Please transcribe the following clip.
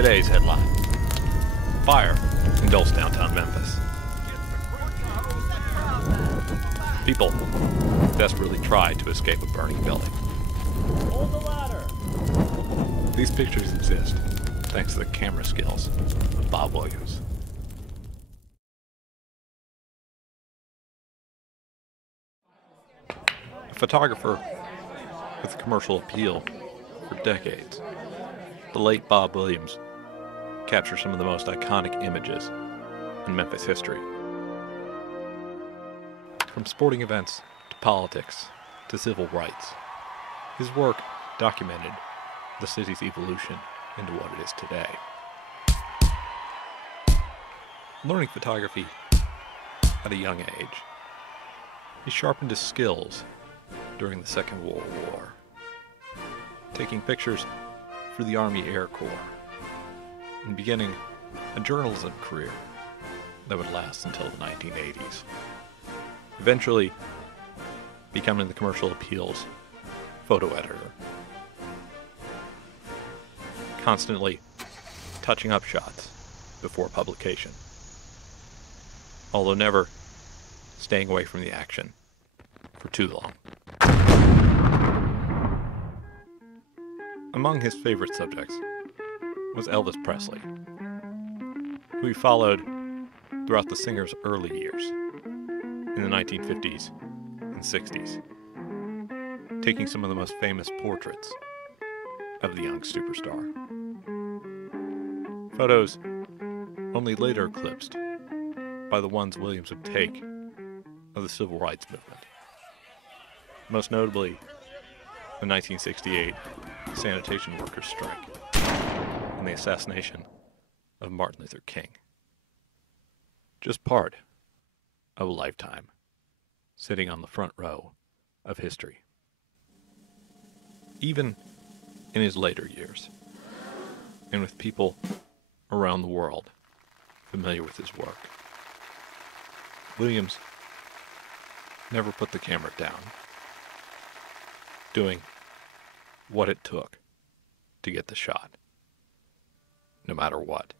Today's headline: Fire engulfs downtown Memphis. People desperately try to escape a burning building. Hold the ladder. These pictures exist thanks to the camera skills of Bob Williams. A photographer with commercial appeal for decades, the late Bob Williams captured some of the most iconic images in Memphis history. From sporting events to politics to civil rights, his work documented the city's evolution into what it is today. Learning photography at a young age, he sharpened his skills during the Second World War, taking pictures for the Army Air Corps and beginning a journalism career that would last until the 1980s. Eventually becoming the Commercial Appeal's photo editor, constantly touching up shots before publication, although never staying away from the action for too long. Among his favorite subjects was Elvis Presley, who he followed throughout the singer's early years in the 1950s and 60s, taking some of the most famous portraits of the young superstar. Photos only later eclipsed by the ones Williams would take of the civil rights movement, most notably the 1968 sanitation workers' strike and the assassination of Martin Luther King. Just part of a lifetime sitting on the front row of history. Even in his later years, and with people around the world familiar with his work, Williams never put the camera down, doing what it took to get the shot, no matter what.